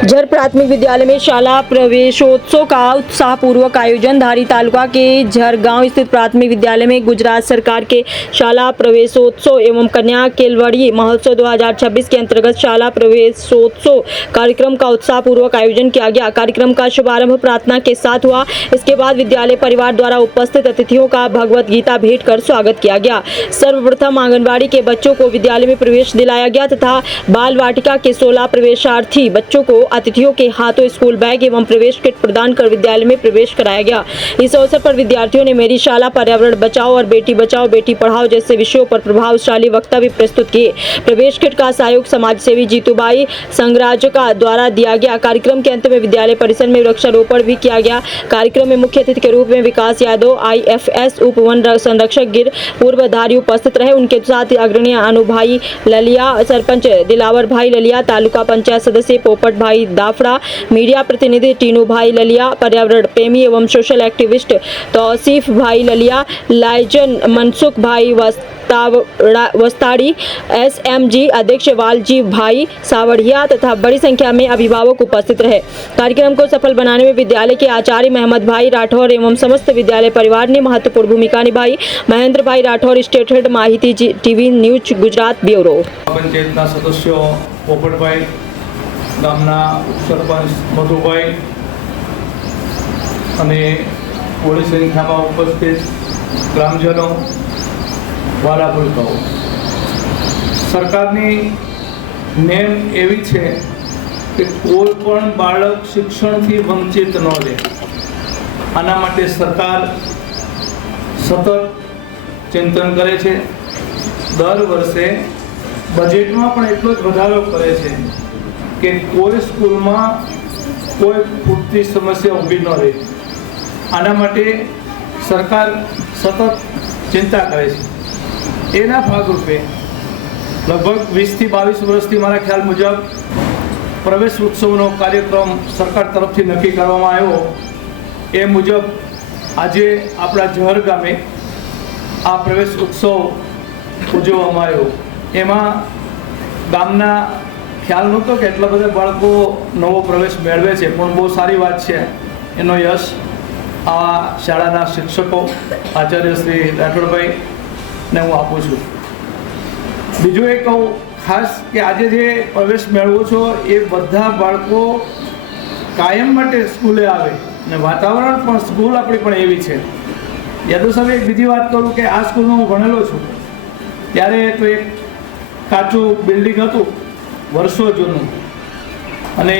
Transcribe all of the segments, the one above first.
झर प्राथमिक विद्यालय में शाला प्रवेशोत्सव का उत्साहपूर्वक आयोजन। धारी तालुका के झर गांव स्थित प्राथमिक विद्यालय में गुजरात सरकार के शाला प्रवेशोत्सव एवं कन्या केलवड़ी महोत्सव 2026 के अंतर्गत शाला प्रवेशोत्सव कार्यक्रम का उत्साहपूर्वक आयोजन किया गया। कार्यक्रम का शुभारंभ प्रार्थना के साथ हुआ। इसके बाद विद्यालय परिवार द्वारा उपस्थित अतिथियों का भगवत गीता भेंट कर स्वागत किया गया। सर्वप्रथम आंगनबाड़ी के बच्चों को विद्यालय में प्रवेश दिलाया गया तथा बाल वाटिका के 16 प्रवेशार्थी बच्चों को अतिथियों के हाथों स्कूल बैग एवं प्रवेश किट प्रदान कर विद्यालय में प्रवेश कराया गया। इस अवसर पर विद्यार्थियों ने मेरी शाला, पर्यावरण बचाओ और बेटी बचाओ बेटी पढ़ाओ जैसे विषयों पर प्रभावशाली वक्तव्य प्रस्तुत किए। प्रवेश किट का सहयोग समाज सेवी जीतूबाई संगराजका द्वारा दिया गया। कार्यक्रम के अंत में विद्यालय परिसर में वृक्षारोपण भी किया गया। कार्यक्रम में मुख्य अतिथि के रूप में विकास यादव IFS उप वन संरक्षक गिर पूर्वधारी उपस्थित रहे। उनके साथ अग्रणी अनुभाई ललिया, सरपंच दिलावर भाई ललिया, तालुका पंचायत सदस्य पोपट भाई दाफड़ा, मीडिया प्रतिनिधि टीनू भाई ललिया, पर्यावरण प्रेमी एवं सोशल एक्टिविस्ट तौसीफ भाई ललिया, लाइजन मनसुख भाई वस्ताड़ी, SMG अध्यक्ष वालजी भाई सावड़िया तथा बड़ी संख्या में अभिभावक उपस्थित रहे। कार्यक्रम को सफल बनाने में विद्यालय के आचार्य महमद भाई राठौर एवं समस्त विद्यालय परिवार ने महत्वपूर्ण भूमिका निभाई। महेंद्र भाई राठौर, स्टेट हेड, माहिती TV न्यूज गुजरात ब्यूरो। पंचायतना सदस्यों पोपटभाई, गामना सरपंच मधुभाई અને મોટી સંખ્યામાં ઉપસ્થિત ગ્રામજનો, વાલા ભૂલકાઓ, સરકારની નેમ એવી છે કે કોઈ પણ બાળક શિક્ષણથી વંચિત ન રહે। આના માટે સરકાર સતત ચિંતન કરે છે। દર વર્ષે બજેટમાં પણ એટલો જ વધારો કરે છે કે કોઈ સ્કૂલમાં કોઈ પૂરતી સમસ્યા ઊભી ન રહે। આના માટે સરકાર સતત ચિંતા કરે છે। એના ભાગરૂપે લગભગ 20 થી 22 વર્ષથી મારા ખ્યાલ મુજબ પ્રવેશ ઉત્સવનો કાર્યક્રમ સરકાર તરફથી નક્કી કરવામાં આવ્યો। એ મુજબ આજે આપણા જહર ગામે આ પ્રવેશ ઉત્સવ ઉજવવામાં આવ્યો। એમાં ગામના ખ્યાલ નહોતો કે એટલા બધા બાળકો નવો પ્રવેશ મેળવે છે, પણ બહુ સારી વાત છે। એનો યશ આ શાળાના શિક્ષકો આચાર્ય શ્રી રાઠોડભાઈને હું આપું છું। બીજું એ કહું ખાસ કે આજે જે પ્રવેશ મેળવો છો એ બધા બાળકો કાયમ માટે સ્કૂલે આવે અને વાતાવરણ પણ સ્કૂલ આપણી પણ એવી છે। યાદવ સાહેબ, એક બીજી વાત કરું કે આ સ્કૂલમાં હું ભણેલો છું ત્યારે તો એક કાચું બિલ્ડિંગ હતું વર્ષો જૂનું, અને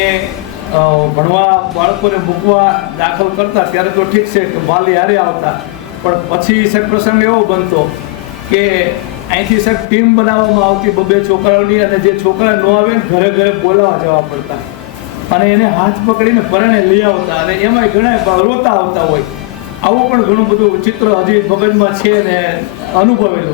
ભણવા બાળકોને મૂકવા દાખલ કરતા ત્યારે તો ઠીક છે કે વાલી હારે આવતા, પણ પછી સાહેબ પ્રસંગ એવો બનતો કે અહીંથી સાહેબ ટીમ બનાવવામાં આવતી 2 છોકરાઓની, અને જે છોકરા ન આવે ને ઘરે ઘરે બોલાવવા જવા પડતા અને એને હાથ પકડીને પરણે લઈ આવતા, અને એમાં ઘણા રોતા આવતા હોય। આવું પણ ઘણું બધું ચિત્ર હજી મગજમાં છે ને અનુભવેલું।